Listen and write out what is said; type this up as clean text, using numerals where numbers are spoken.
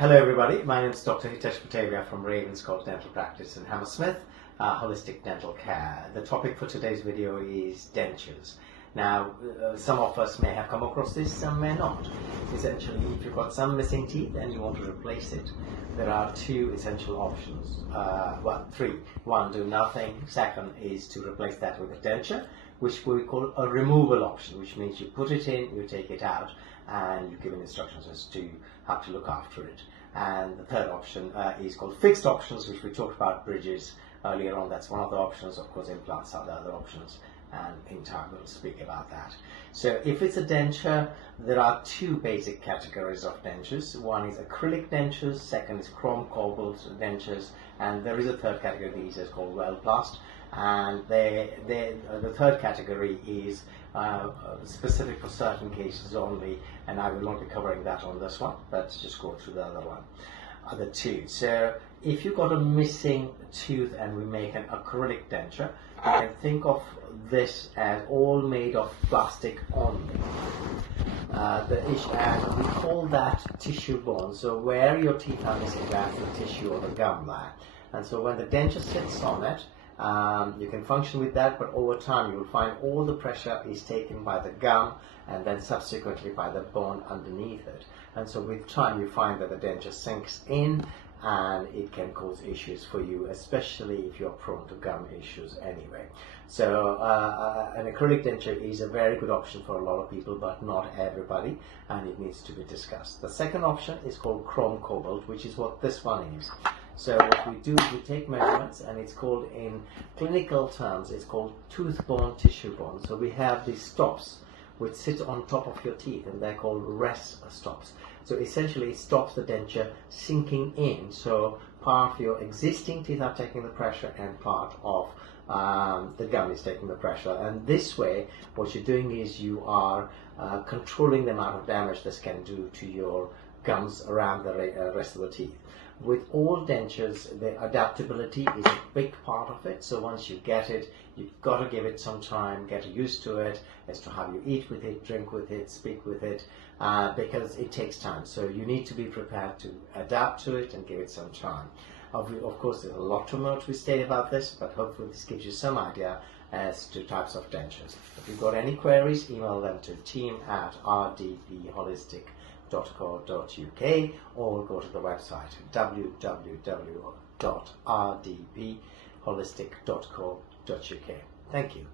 Hello everybody, my name is Dr Hitesh Batavia from Ravenscourt Dental Practice in Hammersmith, holistic dental care. The topic for today's video is dentures. Now, some of us may have come across this, some may not. Essentially, if you've got some missing teeth and you want to replace it, there are two essential options. Well, three. One, do nothing. Second is to replace that with a denture, which we call a removal option, which means you put it in, you take it out, and you're given instructions as to how to look after it. And the third option is called fixed options, which we talked about bridges earlier on. That's one of the options. Of course, implants are the other options, and in time we'll speak about that. So if it's a denture, there are two basic categories of dentures. One is acrylic dentures, second is chrome cobalt dentures, and there is a third category. These is called Wellplast, and the third category is specific for certain cases only, and I will not be covering that on this one. Let's just go through the other two. So if you've got a missing tooth and we make an acrylic denture, you can think of this as all made of plastic only. And we call that tissue bone. So where your teeth are missing, that's the tissue or the gum line. And so when the denture sits on it, you can function with that, but over time you will find all the pressure is taken by the gum and then subsequently by the bone underneath it. And so with time you find that the denture sinks in, and it can cause issues for you, especially if you're prone to gum issues anyway. So an acrylic denture is a very good option for a lot of people, but not everybody, and it needs to be discussed. The second option is called chrome cobalt, which is what this one is. So what we do is we take measurements, and it's called, in clinical terms, it's called tooth bone, tissue bone. So we have these stops which sit on top of your teeth, and they're called rest stops. So essentially it stops the denture sinking in. So part of your existing teeth are taking the pressure and part of the gum is taking the pressure. And this way what you're doing is you are controlling the amount of damage this can do to your gums around the rest of the teeth. With all dentures, the adaptability is a big part of it. So once you get it, you've got to give it some time, get used to it, as to how you eat with it, drink with it, speak with it, because it takes time. So you need to be prepared to adapt to it and give it some time. Of course, there's a lot more to be stated about this, but hopefully this gives you some idea as to types of dentures. If you've got any queries, email them to team@rdpholistic.co.uk or go to the website www.rdpholistic.co.uk. Thank you.